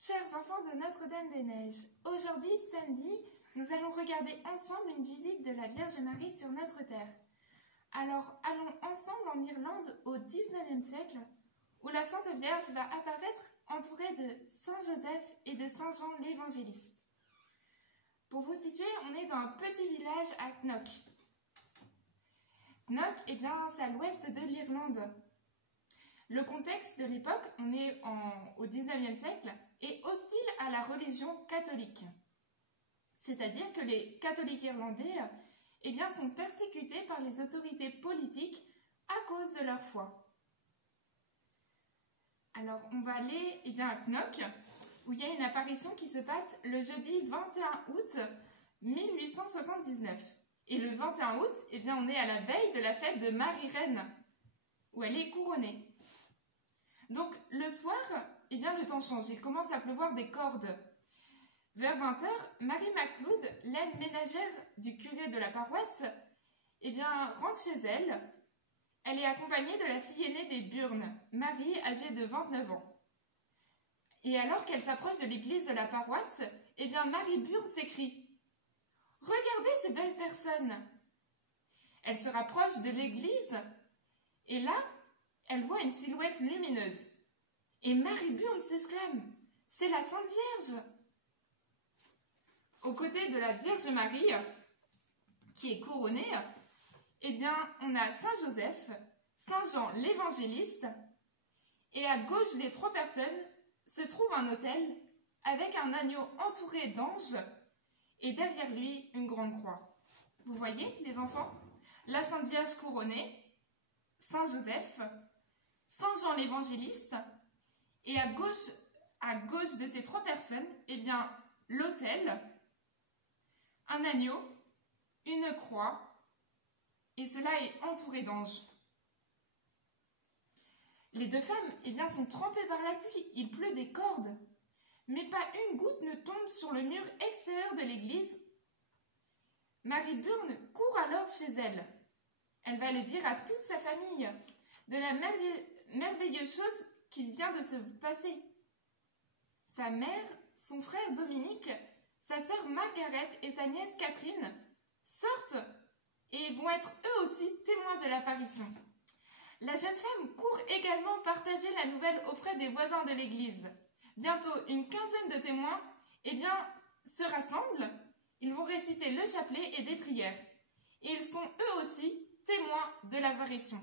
Chers enfants de Notre-Dame-des-Neiges, aujourd'hui, samedi, nous allons regarder ensemble une visite de la Vierge Marie sur notre terre. Alors, allons ensemble en Irlande au XIXe siècle, où la Sainte Vierge va apparaître entourée de Saint Joseph et de Saint Jean l'Évangéliste. Pour vous situer, on est dans un petit village à Knock. Knock, c'est à l'ouest de l'Irlande. Le contexte de l'époque, on est au XIXe siècle, est hostile à la religion catholique. C'est-à-dire que les catholiques irlandais sont persécutés par les autorités politiques à cause de leur foi. Alors, on va aller à Knock, où il y a une apparition qui se passe le jeudi 21 août 1879. Et le 21 août, on est à la veille de la fête de Marie-Reine, où elle est couronnée. Donc, le soir, le temps change, il commence à pleuvoir des cordes. Vers 20 h, Marie MacLeod, l'aide ménagère du curé de la paroisse, rentre chez elle. Elle est accompagnée de la fille aînée des Burn, Marie, âgée de 29 ans. Et alors qu'elle s'approche de l'église de la paroisse, Marie Burn s'écrie « Regardez ces belles personnes !» Elle se rapproche de l'église, et là, elle voit une silhouette lumineuse. Et Marie Burn s'exclame « C'est la Sainte Vierge !» Aux côtés de la Vierge Marie, qui est couronnée, on a Saint Joseph, Saint Jean l'Évangéliste, et à gauche des trois personnes se trouve un autel avec un agneau entouré d'anges et derrière lui une grande croix. Vous voyez, les enfants, la Sainte Vierge couronnée, Saint Joseph, Saint Jean l'Évangéliste, et à gauche de ces trois personnes, l'autel, un agneau, une croix, et cela est entouré d'anges. Les deux femmes sont trempées par la pluie, il pleut des cordes, mais pas une goutte ne tombe sur le mur extérieur de l'église. Marie Burn court alors chez elle. Elle va le dire à toute sa famille de la merveilleuse chose qui vient de se passer. Sa mère, son frère Dominique, sa sœur Margaret et sa nièce Catherine sortent et vont être eux aussi témoins de l'apparition. La jeune femme court également partager la nouvelle auprès des voisins de l'église. Bientôt, une quinzaine de témoins se rassemblent. Ils vont réciter le chapelet et des prières. Et ils sont eux aussi témoins de l'apparition.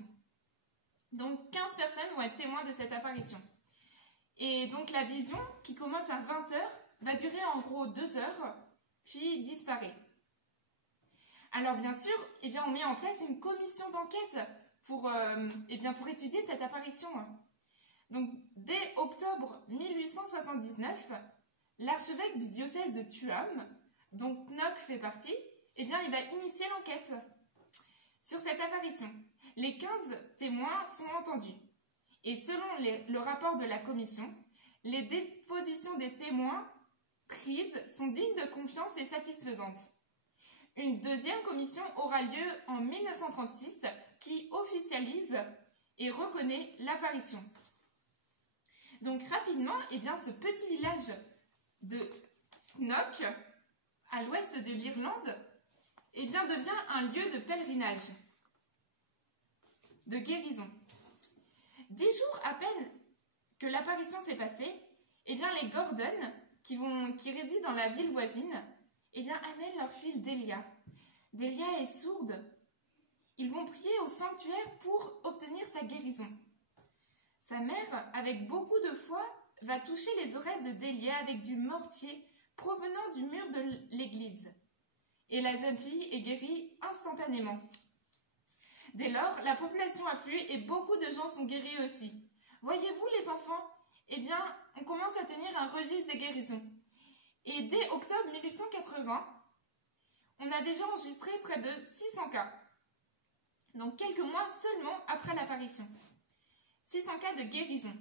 Donc 15 personnes vont être témoins de cette apparition. Et donc la vision, qui commence à 20 h, va durer en gros 2 heures, puis disparaît. Alors bien sûr, on met en place une commission d'enquête pour étudier cette apparition. Donc dès octobre 1879, l'archevêque du diocèse de Tuam, dont Knock fait partie, il va initier l'enquête sur cette apparition. Les 15 témoins sont entendus. Et selon le rapport de la commission, les dépositions des témoins prises sont dignes de confiance et satisfaisantes. Une deuxième commission aura lieu en 1936 qui officialise et reconnaît l'apparition. Donc rapidement, ce petit village de Knock, à l'ouest de l'Irlande, devient un lieu de pèlerinage, de guérison. 10 jours à peine que l'apparition s'est passée, les Gordon, qui résident dans la ville voisine, amènent leur fille Delia. Delia est sourde. Ils vont prier au sanctuaire pour obtenir sa guérison. Sa mère, avec beaucoup de foi, va toucher les oreilles de Delia avec du mortier provenant du mur de l'église. Et la jeune fille est guérie instantanément. Dès lors, la population afflue et beaucoup de gens sont guéris aussi. Voyez-vous les enfants, on commence à tenir un registre des guérisons. Et dès octobre 1880, on a déjà enregistré près de 600 cas. Donc quelques mois seulement après l'apparition. 600 cas de guérison.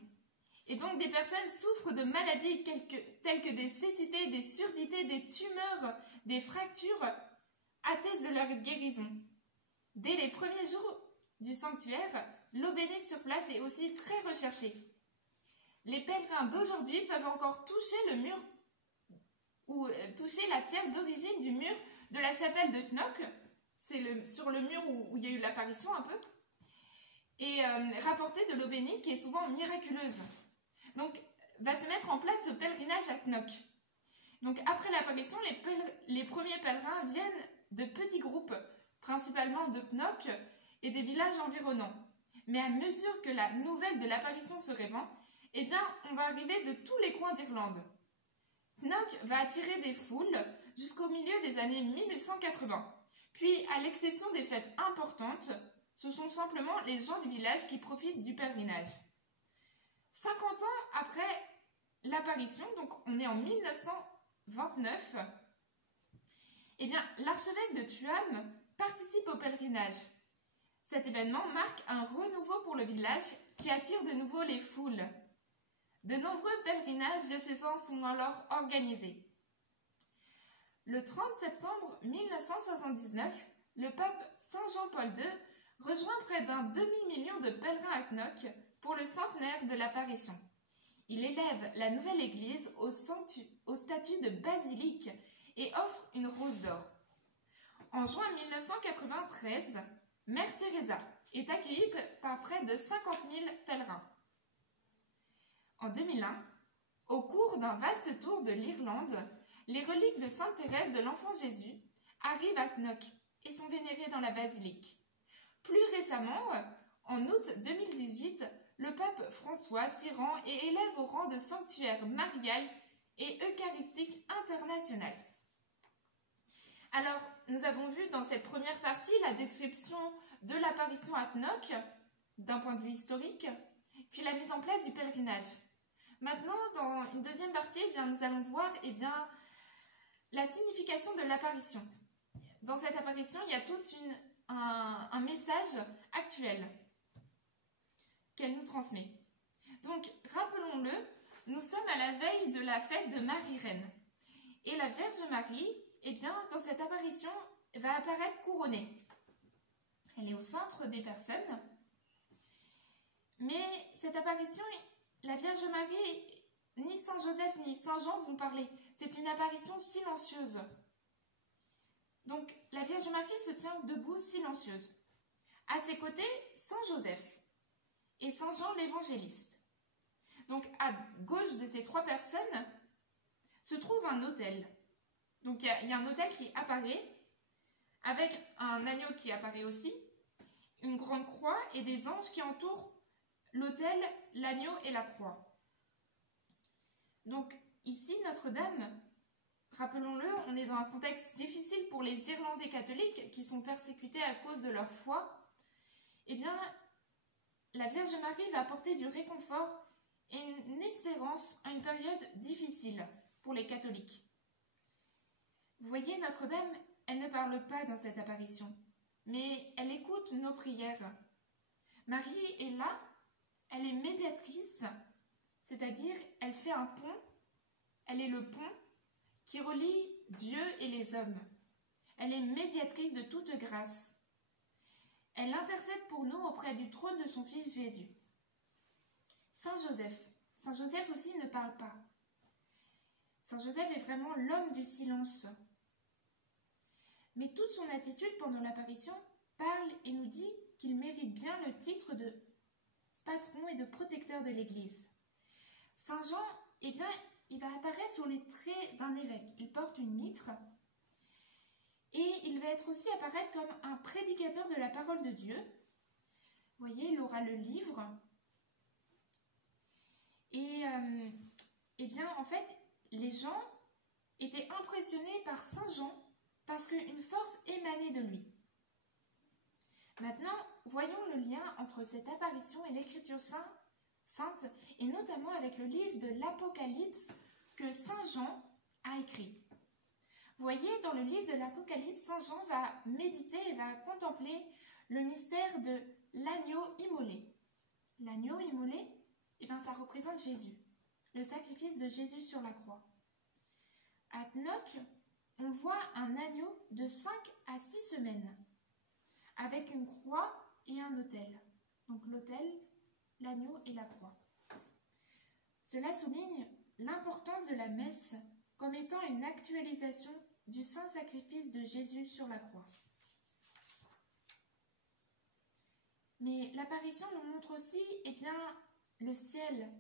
Et donc des personnes souffrent de maladies telles que des cécités, des surdités, des tumeurs, des fractures, attestent de leur guérison. Dès les premiers jours du sanctuaire, l'eau bénite sur place est aussi très recherchée. Les pèlerins d'aujourd'hui peuvent encore toucher le mur ou toucher la pierre d'origine du mur de la chapelle de Knock. C'est sur le mur où il y a eu l'apparition un peu. Et rapporter de l'eau bénite qui est souvent miraculeuse. Donc, va se mettre en place ce pèlerinage à Knock. Donc, après l'apparition, les premiers pèlerins viennent de petits groupes, principalement de Knock et des villages environnants. Mais à mesure que la nouvelle de l'apparition se répand, eh bien, on va arriver de tous les coins d'Irlande. Knock va attirer des foules jusqu'au milieu des années 1880. Puis, à l'exception des fêtes importantes, ce sont simplement les gens du village qui profitent du pèlerinage. 50 ans après l'apparition, donc on est en 1929, eh bien, l'archevêque de Tuam participe au pèlerinage. Cet événement marque un renouveau pour le village qui attire de nouveau les foules. De nombreux pèlerinages diocésains sont alors organisés. Le 30 septembre 1979, le pape Saint Jean-Paul II rejoint près d'un demi-million de pèlerins à Knock pour le centenaire de l'apparition. Il élève la nouvelle église au statut de basilique et offre une rose d'or. En juin 1993, Mère Teresa est accueillie par près de 50 000 pèlerins. En 2001, au cours d'un vaste tour de l'Irlande, les reliques de Sainte Thérèse de l'Enfant Jésus arrivent à Knock et sont vénérées dans la basilique. Plus récemment, en août 2018, le pape François s'y rend et élève au rang de sanctuaire marial et eucharistique international. Alors, nous avons vu dans cette première partie la description de l'apparition à Knock, d'un point de vue historique, puis la mise en place du pèlerinage. Maintenant, dans une deuxième partie, eh bien, nous allons voir la signification de l'apparition. Dans cette apparition, il y a tout un message actuel qu'elle nous transmet. Donc, rappelons-le, nous sommes à la veille de la fête de Marie-Reine. Et la Vierge Marie, eh bien, dans cette apparition, va apparaître couronnée. Elle est au centre des personnes. Mais cette apparition, la Vierge Marie, ni Saint Joseph ni Saint Jean vont parler. C'est une apparition silencieuse. Donc, la Vierge Marie se tient debout silencieuse. À ses côtés, Saint Joseph et Saint Jean l'évangéliste. Donc, à gauche de ces trois personnes se trouve un autel. Donc, il y a un autel qui apparaît, avec un agneau qui apparaît aussi, une grande croix et des anges qui entourent l'autel, l'agneau et la croix. Donc, ici, Notre-Dame, rappelons-le, on est dans un contexte difficile pour les Irlandais catholiques qui sont persécutés à cause de leur foi. Eh bien, la Vierge Marie va apporter du réconfort et une espérance à une période difficile pour les catholiques. Vous voyez, Notre-Dame, elle ne parle pas dans cette apparition, mais elle écoute nos prières. Marie est là, elle est médiatrice, c'est-à-dire elle fait un pont, elle est le pont qui relie Dieu et les hommes. Elle est médiatrice de toute grâce. Elle intercède pour nous auprès du trône de son Fils Jésus. Saint Joseph aussi ne parle pas. Saint Joseph est vraiment l'homme du silence. Mais toute son attitude pendant l'apparition parle et nous dit qu'il mérite bien le titre de patron et de protecteur de l'Église. Saint Jean, eh bien, il va apparaître sur les traits d'un évêque. Il porte une mitre et il va être aussi apparaître comme un prédicateur de la parole de Dieu. Vous voyez, il aura le livre. Et eh bien, en fait, les gens étaient impressionnés par Saint Jean parce qu'une force émanait de lui. Maintenant, voyons le lien entre cette apparition et l'Écriture sainte, et notamment avec le livre de l'Apocalypse que Saint Jean a écrit. Vous voyez, dans le livre de l'Apocalypse, Saint Jean va méditer et va contempler le mystère de l'agneau immolé. L'agneau immolé, eh bien, ça représente Jésus, le sacrifice de Jésus sur la croix. À Knock, on voit un agneau de 5 à 6 semaines, avec une croix et un autel. Donc l'autel, l'agneau et la croix. Cela souligne l'importance de la messe comme étant une actualisation du saint sacrifice de Jésus sur la croix. Mais l'apparition nous montre aussi le ciel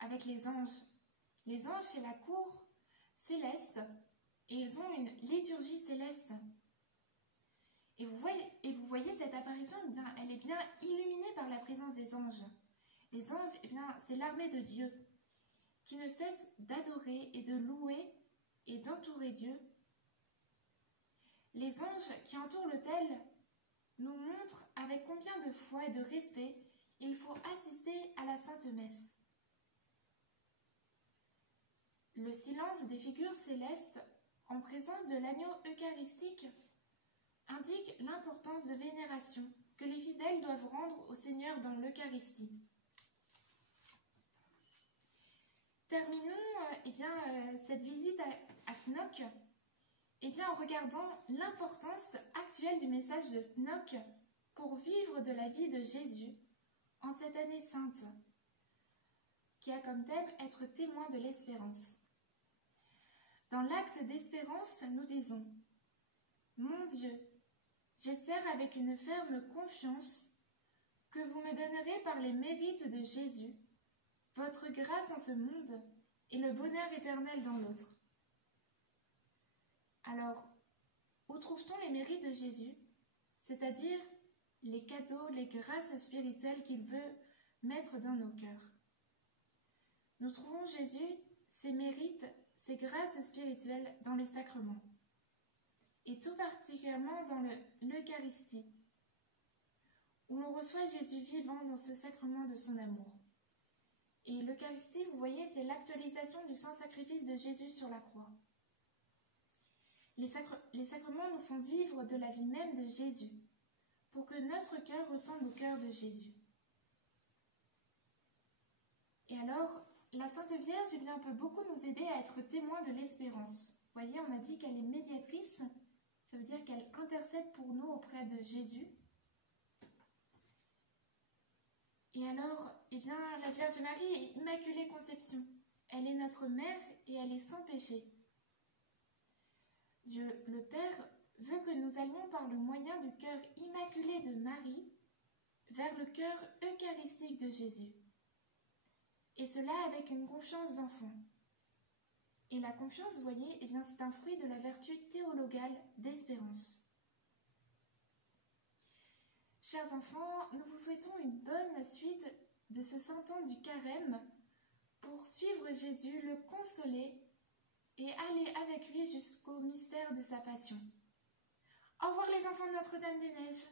avec les anges. Les anges, c'est la cour céleste et ils ont une liturgie céleste. Et vous voyez cette apparition, elle est bien illuminée par la présence des anges. Les anges, c'est l'armée de Dieu qui ne cesse d'adorer et de louer et d'entourer Dieu. Les anges qui entourent l'autel nous montrent avec combien de foi et de respect il faut assister à la Sainte Messe. Le silence des figures célestes en présence de l'agneau eucharistique indique l'importance de vénération que les fidèles doivent rendre au Seigneur dans l'Eucharistie. Terminons cette visite à Knock en regardant l'importance actuelle du message de Knock pour vivre de la vie de Jésus en cette année sainte, qui a comme thème être témoin de l'espérance. Dans l'acte d'espérance, nous disons « Mon Dieu, j'espère avec une ferme confiance que vous me donnerez par les mérites de Jésus votre grâce en ce monde et le bonheur éternel dans l'autre. » Alors, où trouve-t-on les mérites de Jésus, c'est-à-dire les cadeaux, les grâces spirituelles qu'il veut mettre dans nos cœurs? Nous trouvons Jésus, ses mérites, ses grâces spirituelles dans les sacrements, et tout particulièrement dans l'Eucharistie, où l'on reçoit Jésus vivant dans ce sacrement de son amour. Et l'Eucharistie, vous voyez, c'est l'actualisation du saint sacrifice de Jésus sur la croix. Les sacrements nous font vivre de la vie même de Jésus, pour que notre cœur ressemble au cœur de Jésus. Et alors, la Sainte Vierge peut beaucoup nous aider à être témoins de l'espérance. Vous voyez, on a dit qu'elle est médiatrice, ça veut dire qu'elle intercède pour nous auprès de Jésus. Et alors, la Vierge Marie est Immaculée Conception. Elle est notre mère et elle est sans péché. Dieu, le Père, veut que nous allions par le moyen du cœur immaculé de Marie vers le cœur eucharistique de Jésus. Et cela avec une confiance d'enfant. Et la confiance, vous voyez, c'est un fruit de la vertu théologale d'espérance. Chers enfants, nous vous souhaitons une bonne suite de ce saint temps du carême pour suivre Jésus, le consoler et aller avec lui jusqu'au mystère de sa passion. Au revoir les enfants de Notre-Dame-des-Neiges.